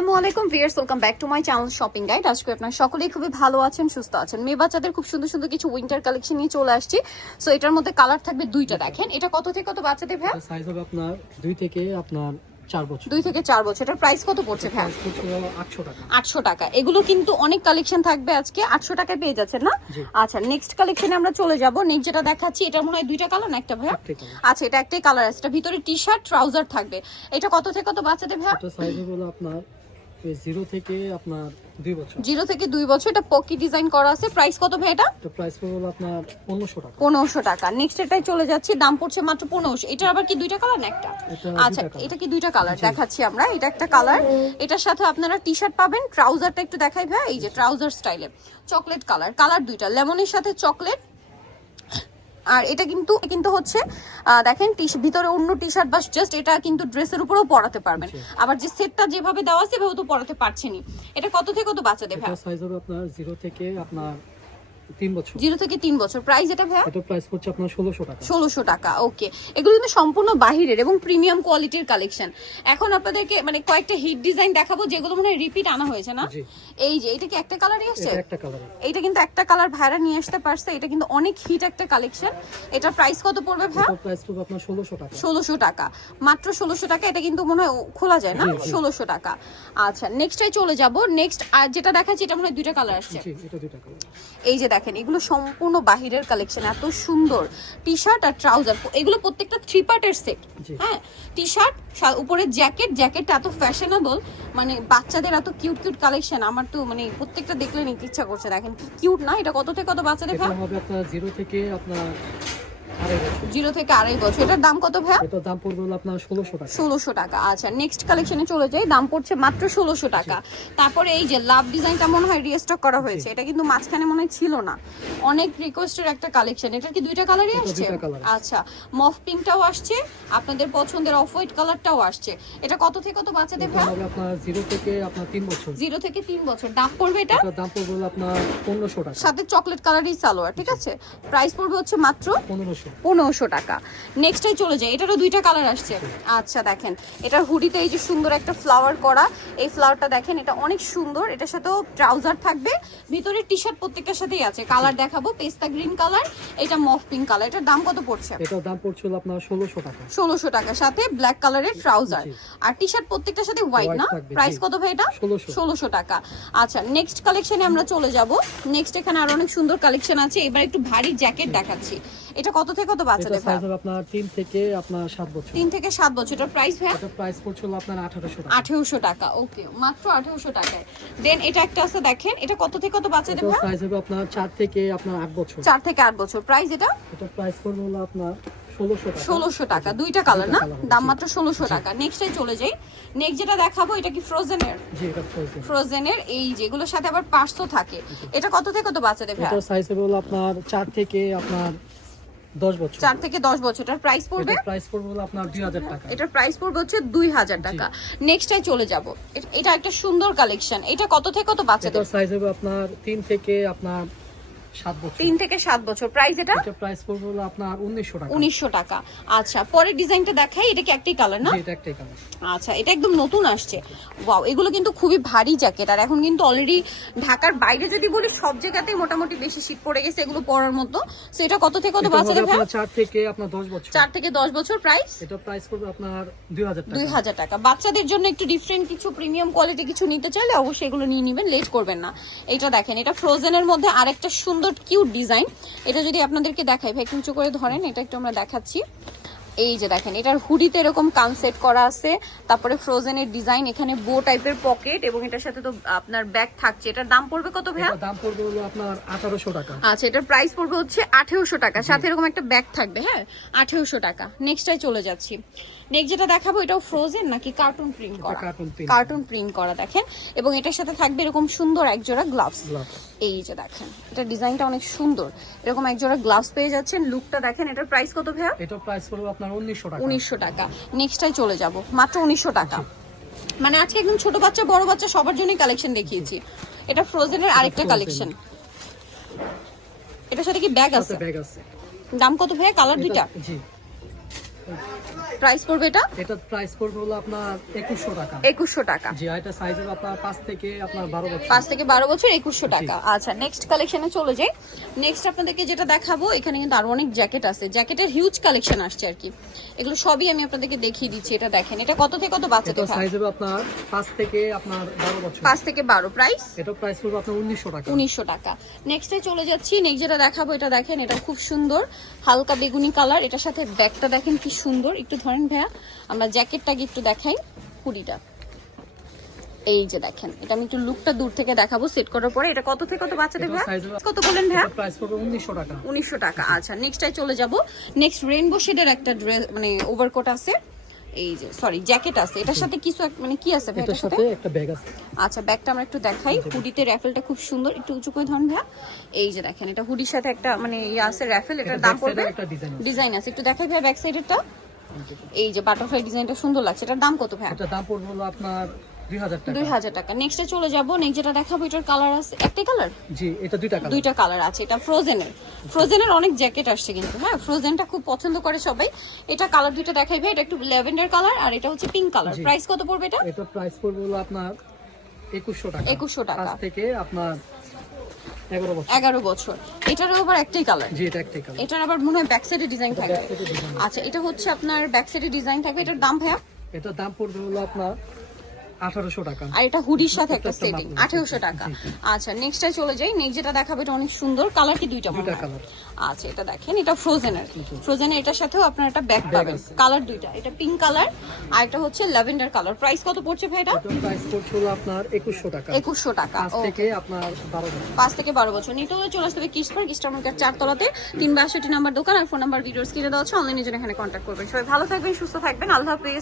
আসসালামু আলাইকুম viewers, welcome back to my channel shopping guide. আজকে আপনারা সকলেই খুবই ভালো আছেন, সুস্থ আছেন। মেয়ে বাচ্চাদের খুব সুন্দর সুন্দর কিছু উইন্টার কালেকশন নিয়ে চলে আসছি। সো এটার মধ্যে কালার থাকবে দুইটা। দেখেন এটা কত থেকে কত বাচ্চাদের ভাই? সাইজ হবে আপনার 2 থেকে আপনার 4 বছর। 2 থেকে 4 বছর। এটার প্রাইস কত পড়ছে ভাই? 800 টাকা। 800 টাকা। এগুলো কিন্তু অনেক কালেকশন থাকবে আজকে, 800 টাকায় পেয়ে যাচ্ছেন না? আচ্ছা, নেক্সট কালেকশনে আমরা চলে যাব। নেক্সট যেটা দেখাচ্ছি এটা মনে হয় দুইটা কালার না একটা ভাই? আচ্ছা, এটা একটাই কালার আছে। এটা ভিতরে টি-শার্ট ট্রাউজার থাকবে। এটা কত থেকে কত বাচ্চাদের ভাই? এটা সাইজ হলো আপনার 0 থেকে আপনার 2 বছর। 0 থেকে 2 বছর। এটা পকি ডিজাইন করা আছে। প্রাইস কত ভাই এটা? এটা প্রাইস হলো আপনার 1500 টাকা। 1500 টাকা। নেক্সট এটাই চলে যাচ্ছে, দাম পড়ছে মাত্র 1500। এটা আবার কি দুইটা কালার না একটা? আচ্ছা, এটা কি দুইটা কালার দেখাচ্ছি আমরা। এটা একটা কালার, এটার সাথে আপনারা টি-শার্ট পাবেন। ট্রাউজারটা একটু দেখাই ভাই, এই যে ট্রাউজার স্টাইলে চকলেট কালার, কালার দুইটা, লেমনের সাথে চকলেট। আর এটা কিন্তু হচ্ছে দেখেন ভিতরে অন্য টি-শার্ট বা জাস্ট এটা কিন্তু ড্রেসের উপরেও পরাতে পারবেন। আবার যে সেটটা যেভাবে দেওয়া আছে সেভাবে তো পরাতে পারছেনই। এটা কত থেকে কত বাচ্চাদের ভাই? এটা সাইজ হবে আপনার 0 থেকে আপনার 3 বছর। 0 থেকে 3 বছর। প্রাইস এটা ভাই? এটা প্রাইস পড়ছে আপনার 1600 টাকা। 1600 টাকা। ওকে, এগুলো কিন্তু সম্পূর্ণ বাহিরের এবং প্রিমিয়াম কোয়ালিটির কালেকশন। এখন আপনাদেরকে মানে কয়েকটা হিট ডিজাইন দেখাবো যেগুলো মনে হয় রিপিট আনা হয়েছে না? এই যে এটা কি একটা কালারই আসছে? এটা একটা কালার। এটা কিন্তু একটা কালার ভাইরা নিয়ে আসতে পারছে। এটা কিন্তু অনেক হিট একটা কালেকশন। এটা প্রাইস কত পড়বে ভাই? এটা প্রাইস পড়বে আপনার 1600 টাকা। 1600 টাকা, মাত্র 1600 টাকা। এটা কিন্তু মনে হয় খোলা যায় না? 1600 টাকা। আচ্ছা, নেক্সটটাই চলে যাব। নেক্সট আর যেটা দেখাচ্ছি এটা মনে হয় দুইটা কালার আসছে। জি, এটা দুইটা কালার। এই যে দেখেন, এগুলো সম্পূর্ণ বাহিরের কালেকশন, এত সুন্দর টি-শার্ট আর ট্রাউজার। এগুলো প্রত্যেকটা 3 পার্টের সেট। হ্যাঁ, টি-শার্ট উপরে জ্যাকেট, জ্যাকেটটা এত ফ্যাশনেবল, মানে বাচ্চাদের এত কিউট কিউট কালেকশন। আমার তো মানে প্রত্যেকটা দেখলে নিতে ইচ্ছা করছে। দেখেন কি কিউট না? এটা কত থেকে কত বাচ্চাদের ভাই? এটা হবে আপনার 0 থেকে আপনার 0 থেকে 2.5 বছর। এটার দাম কত ভাই? এটার দাম পড়বে হলো আপনার 1600 টাকা। 1600 টাকা। আচ্ছা, নেক্সট কালেকশনে চলে যাই। দাম পড়ছে মাত্র 1600 টাকা। তারপরে এই যে লাভ ডিজাইনটা মনে হয় রিস্টক করা হয়েছে। এটা কিন্তু মাঝখানে মনে হয় ছিল না, অনেক রিকোয়েস্টের একটা কালেকশন। এটা কি দুইটা কালারই আসছে? আচ্ছা, মফ পিঙ্কটাও আসছে, আপনাদের পছন্দের অফ হোয়াইট কালারটাও আসছে। এটা কত থেকে কত বাচ্চাদের ভাই? হবে আপনার 0 থেকে আপনার 3 বছর। 0 থেকে 3 বছর। দাম পড়বে এটা? এটার দাম পড়বে হলো আপনার 1500 টাকা। সাথে চকলেট কালারই সালোয়ার, ঠিক আছে? প্রাইস পড়বে হচ্ছে মাত্র 1500 টাকা। নেক্সটটাই চলে যায়। এটারও দুইটা কালার আসছে। আচ্ছা, দেখেন এটার হুডিতে এই যে সুন্দর একটা ফ্লাওয়ার করা, এই ফ্লাওয়ারটা দেখেন, এটা অনেক সুন্দর। এটার সাথেও ট্রাউজার থাকবে, ভিতরে টি-শার্ট প্রত্যেকটার সাথেই আছে। কালার দেখাবো, পেস্তা গ্রিন কালার, এটা মফ পিঙ্ক কালার। এটার দাম কত পড়ছে? এটার দাম পড়ছে হলো আপনার 1600 টাকা। 1600 টাকা, সাথে ব্ল্যাক কালারের ট্রাউজার আর টি-শার্ট প্রত্যেকটার সাথে হোয়াইট না? প্রাইস কত ভাই এটা? 1600 টাকা। আচ্ছা, নেক্সট কালেকশনে আমরা চলে যাব। নেক্সট এখানে আরো অনেক সুন্দর কালেকশন আছে। এবার একটু ভারী জ্যাকেট দেখাচ্ছি। এটা কত থেকে কত বাচ্চাদের ভাই? সাইজ হবে আপনার 3 থেকে আপনার 7 বছর। 3 থেকে 7 বছর। এটার প্রাইস ভাই? এটা প্রাইস পড়ছে হলো আপনার 1800 টাকা। 1800 টাকা। ওকে, মাত্র 1800 টাকায়। দেন এটা একটা আছে, দেখেন এটা কত থেকে কত বাচ্চাদের ভাই? এটা সাইজ হবে আপনার 4 থেকে আপনার 8 বছর। 4 থেকে 8 বছর। প্রাইস এটা? এটা প্রাইস পড়বে হলো আপনার 1600 টাকা। 1600 টাকা। দুইটা কালার না? দাম মাত্র 1600 টাকা। নেক্সটে চলে যাই। নেক্সট যেটা দেখাবো এটা কি ফ্রোজেনের? জি, এটা ফ্রোজেন। ফ্রোজেনের এই যেগুলোর সাথে আবার পার্সও থাকে। এটা কত থেকে কত বাচ্চাদের ভাই? এটা সাইজ হবে হলো আপনার 4 থেকে আপনার 10 বছর। 4 থেকে 10 বছর। এটার প্রাইস পড়বে? এটা প্রাইস পড়বে হলো আপনার 2000 টাকা। এটার প্রাইস পড়বে হচ্ছে 2000 টাকা। নেক্সটে চলে যাব। এটা একটা সুন্দর কালেকশন। এটা কত থেকে কত বাচ্চাদের? এটা সাইজ হবে আপনার 3 থেকে আপনার 7 বছর। 3 থেকে 7 বছর। প্রাইস এটা? এটা প্রাইস পড়বে হলো আপনার 1900 টাকা। 1900 টাকা। আচ্ছা, পরের ডিজাইনটা দেখাই। এটা কি একটাই কালার না? জি, এটা একটাই কালার। আচ্ছা, এটা একদম নতুন আসছে। ওয়াও, এগুলো কিন্তু খুবই ভারী জ্যাকেট। আর এখন কিন্তু অলরেডি ঢাকার বাইরে যদি বলি সব জায়গাতেই মোটামুটি বেশি শীত পড়ে গেছে এগুলো পরার মতো। সো এটা কত থেকে কত বাচ্চাদের ভাই? 4 থেকে আপনার 10 বছর। 4 থেকে 10 বছর। প্রাইস? এটা প্রাইস পড়বে আপনার 2000 টাকা। 2000 টাকা। বাচ্চাদের জন্য একটু ডিফারেন্ট কিছু প্রিমিয়াম কোয়ালিটি কিছু নিতে চাইলে অবশ্যই এগুলো নিয়ে নেবেন, লেট করবেন না। এটা দেখেন, এটা ফ্রোজেনের মধ্যে আরেকটা সুন্দর কিউট ডিজাইন। এটা যদি আপনাদেরকে দেখাই ভাই, একটু করে ধরেন, এটা একটু আমরা দেখাচ্ছি। এই যে দেখেন, এটার হুডিতে এরকম কানসেট করা আছে, তারপরে ফ্রোজেনের ডিজাইন, এখানে বো টাইপের পকেট এবং এটার সাথে তো আপনার ব্যাগ থাকছে। এটার দাম পড়বে কত ভাইয়া? এটার দাম পড়বে হলো আপনার 1800 টাকা। আচ্ছা, এটার প্রাইস পড়বে হচ্ছে 1800 টাকা, সাথে এরকম একটা ব্যাগ থাকবে। হ্যাঁ, 1800 টাকা। নেক্সটটাই চলে যাচ্ছি। নেক্সট যেটা দেখাবো এটাও ফ্রোজেন নাকি কার্টুন প্রিন্ট করা? কার্টুন প্রিন্ট করা দেখেন, এবং এটার সাথে থাকবে এরকম সুন্দর এক জোড়া গ্লাভস। এই যে দেখেন, এটা ডিজাইনটা অনেক সুন্দর, এরকম এক জোড়া গ্লাভস পেয়ে যাচ্ছেন। লুকটা দেখেন। এটার প্রাইস কত ভাইয়া? এটা প্রাইস পড়বে আপনার 1900 টাকা। 1900 টাকা। নেক্সটটাই চলে যাব, মাত্র 1900 টাকা। মানে আজকে একদম ছোট বাচ্চা বড় বাচ্চা সবার জন্যই কালেকশন দেখিয়েছি। এটা ফ্রোজেনের আরেকটা কালেকশন। এটার সাথে কি ব্যাগ আছে? ব্যাগ আছে। দাম কত ভাইয়া? কালার দুইটা? জি। প্রাইস পড়বে এটা এটা প্রাইস পড়বে হলো আপনার 2100 টাকা। 2100 টাকা। জি, এটা সাইজ হবে আপনার 5 থেকে আপনার 12 বছর। 5 থেকে 12 বছর 2100 টাকা। আচ্ছা নেক্সট কালেকশনে চলে যাই। নেক্সট আপনাদেরকে যেটা দেখাবো, এখানে কিন্তু আরো অনেক জ্যাকেট আছে, জ্যাকেটের হিউজ কালেকশন আসছে আর কি। এগুলো সবই আমি আপনাদেরকে দেখিয়ে দিচ্ছি। এটা দেখেন, এটা কত থেকে কত বাচ্চাদের এটা সাইজ হবে আপনার 5 থেকে আপনার 12 বছর। 5 থেকে 12। প্রাইস এটা প্রাইস পড়বে আপনার 1900 টাকা। 1900 টাকা। নেক্সটে চলে যাচ্ছি। নেক্সট যেটা দেখাবো, এটা দেখেন, এটা খুব সুন্দর হালকা বেগুনি কালার। এটার সাথে ব্যাগটা দেখেন কি সুন্দর। একটু ধরেন ভাইয়া, আমরা জ্যাকেটটাকে একটু দেখাই, হুডিটা এই যে দেখেন। এটা আমি একটু লুকটা দূর থেকে দেখাবো সেট করার পরে। এটা কত থেকে কত বাচ্চাদের ভাইয়া? কত বলেন ভাইয়া? প্রাইস পড়বে 1900 টাকা। 1900 টাকা। আচ্ছা নেক্সটটাই চলে যাব। নেক্সট রেইনবো শেডের একটা ড্রেস মানে ওভারকোট আছে, এই যে সরি জ্যাকেট আছে। এটার সাথে কিছু মানে কি আছে ভাই? এটার সাথে একটা ব্যাগ আছে। আচ্ছা ব্যাগটা আমরা একটু দেখাই। হুডিতে র্যাফেলটা খুব সুন্দর, একটু উঁচু করে ধরুন ভাইয়া। এই যে দেখেন, এটা হুডির সাথে একটা মানে ইয়ে আছে র্যাফেল। এটার দাম পড়বে, একটা ডিজাইন আছে, একটু দেখাই ভাই ব্যাক সাইডেরটা। এই যে বাটারফ্লাই ডিজাইনটা সুন্দর লাগছে। এটার দাম কত ভাই? এটার দাম পড়বে হলো আপনার 2000 টাকা। 2000 টাকা। নেক্সটে চলে যাব। নেক্সট যেটা দেখাবো, এটার কালার আছে একটাই কালার? জি, এটা দুইটা কালার আছে। এটা ফ্রোজেনের অনেক জ্যাকেট আসছে কিন্তু, হ্যাঁ ফ্রোজেনটা খুব পছন্দ করে সবাই। এটা কালার দুইটা দেখাই ভাই। এটা একটু ল্যাভেন্ডার কালার আর এটা হচ্ছে পিঙ্ক কালার। প্রাইস কত পড়বে এটা? এটা প্রাইস পড়বে হলো আপনার 2100 টাকা। 2100 টাকা। 5 থেকে আপনার 11 বছর। 11 বছর। এটারও আবার একটাই কালার? জি, এটা একটাই কালার। এটার আবার মনে হয় ব্যাক সাইডে ডিজাইন থাকবে। আচ্ছা এটা হচ্ছে আপনার ব্যাক সাইডে ডিজাইন থাকবে। এটার দাম ভাইয়া? এটার দাম পড়বে হলো আপনার 1800 টাকা। আর এটা হুডির সাথে একটা সেটিং 1800 টাকা। আচ্ছা নেক্সটে চলে যাই। নেক্সট যেটা দেখাবো, এটা অনেক সুন্দর কালার। কি দুইটা কালার? আচ্ছা এটা দেখেন, এটা ফ্রোজেনের এটার সাথেও আপনার একটা ব্যাগ পাবেন। কালার দুইটা, এটা পিঙ্ক কালার আর এটা হচ্ছে ল্যাভেন্ডার কালার। প্রাইস কত পড়ছে ভাই এটা? এটার প্রাইস পড়ছে হলো আপনার 2100 টাকা। 2100 টাকা। 5 থেকে আপনার 12 বছর। 5 থেকে 12 বছর। নিতে হলে চলে আসতে হবে কিডস পার্ক, ইস্টার মার্কেট 4 তলাতে 362 নাম্বার দোকান। আর ফোন নাম্বার ভিডিওস কিনে দেওয়া আছে, অনলাইনে জন্য এখানে কন্ট্যাক্ট করবেন। সবাই ভালো থাকবেন, সুস্থ থাকবেন, আল্লাহ হাফেজ।